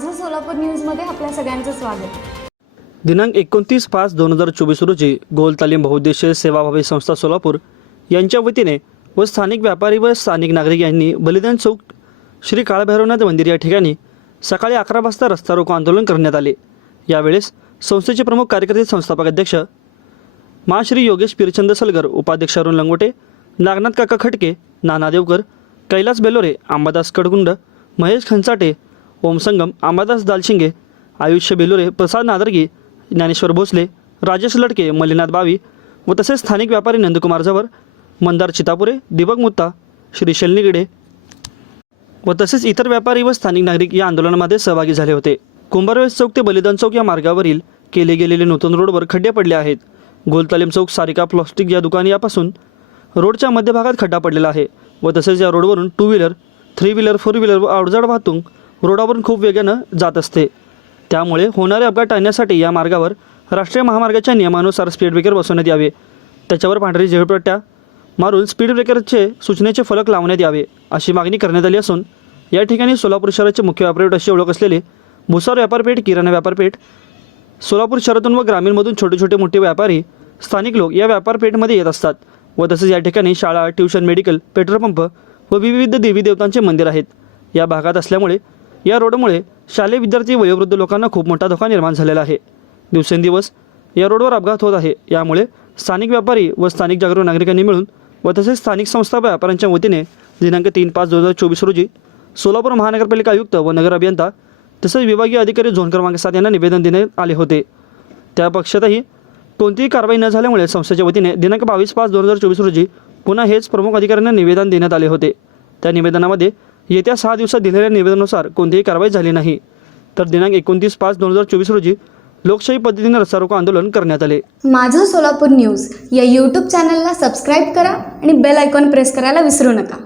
सोलापूर न्यूजमध्ये आपल्या सगळ्यांचं स्वागत. दिनांक एकोणतीस पाच दोन हजार चोवीस रोजी गोल तालीम बहुउद्देशीय सेवाभावी संस्था सोलापूर यांच्या वतीने व स्थानिक व्यापारी व स्थानिक नागरिक यांनी बलिदान चौक श्री काळभैरवनाथ मंदिर या ठिकाणी सकाळी अकरा वाजता रस्ता रोको आंदोलन करण्यात आले. यावेळेस संस्थेचे प्रमुख कार्यकारी संस्थापक अध्यक्ष महाश्री योगेश पिरचंद सलगर उपाध्यक्ष अरुण लंगोटे नागनाथ काका खटके नाना देवकर कैलास बेलोरे अंबादास कडगुंड महेश खंचाटे ओमसंगम अंबादास दालशिंगे आयुष्य बेलुरे प्रसाद नादर्गी ज्ञानेश्वर भोसले राजेश लटके मल्लीनाथ बावी व तसेच स्थानिक व्यापारी नंदकुमार जवर मंदार चितापुरे दीपक मुत्ता श्री निगडे व तसेच इतर व्यापारी व स्थानिक नागरिक या आंदोलनामध्ये सहभागी झाले होते. कुंभारवेस चौक ते बलिदान चौक या मार्गावरील केले गेलेले नूतन रोडवर खड्डे पडले आहेत. गोलतालीम चौक सारिका प्लास्टिक या दुकान यापासून रोडच्या मध्यभागात खड्डा पडलेला आहे व तसेच या रोडवरून two wheeler three wheeler four wheeler व अवजड वाहतूक रोडावरून खूप वेगानं जात असते. त्यामुळे होणारे अपघात टाळण्यासाठी या मार्गावर राष्ट्रीय महामार्गाच्या नियमानुसार स्पीड ब्रेकर बसवण्यात यावे. त्याच्यावर पांढरी झेळपट्ट्या मारून स्पीड ब्रेकरचे सूचनेचे फलक लावण्यात यावे अशी मागणी करण्यात आली असून या ठिकाणी सोलापूर शहराचे मुख्य व्यापारपेठ अशी ओळख असलेले भुसार व्यापारपेठ किराणा व्यापारपेठ सोलापूर शहरातून व ग्रामीणमधून छोटे छोटे मोठे व्यापारी स्थानिक लोक या व्यापारपेठमध्ये येत असतात व तसेच या ठिकाणी शाळा ट्युशन मेडिकल पेट्रोल पंप व विविध देवी देवतांचे मंदिर आहेत. या भागात असल्यामुळे या रोडमुळे शालेय विद्यार्थी वयोवृद्ध लोकांना खूप मोठा धोका निर्माण झालेला आहे. दिवसेंदिवस या रोडवर अपघात होत आहे. यामुळे स्थानिक व्यापारी व स्थानिक जागरूक नागरिकांनी मिळून व तसेच स्थानिक संस्था व्यापाऱ्यांच्या वतीने दिनांक तीन पाच दोन हजार चोवीस रोजी सोलापूर महानगरपालिका आयुक्त व नगर अभियंता तसेच विभागीय अधिकारी झोन क्रमांक सात यांना निवेदन देण्यात आले होते. त्या पक्षातही कोणतीही कारवाई न झाल्यामुळे संस्थेच्या वतीने दिनांक बावीस पाच दोन हजार चोवीस रोजी पुन्हा हेच प्रमुख अधिकाऱ्यांना निवेदन देण्यात आले होते. त्या निवेदनामध्ये येत्या सहा दिवसात दिलेल्या निवेदनानुसार कोणतीही कारवाई झाली नाही. तर दिनांक एकोणतीस पाच दोन हजार चोवीस रोजी लोकशाही पद्धतीने रस्ता रोको आंदोलन करण्यात आले. माझं सोलापूर न्यूज या यूट्यूब चॅनलला सबस्क्राईब करा आणि बेल आयकॉन प्रेस करायला विसरू नका.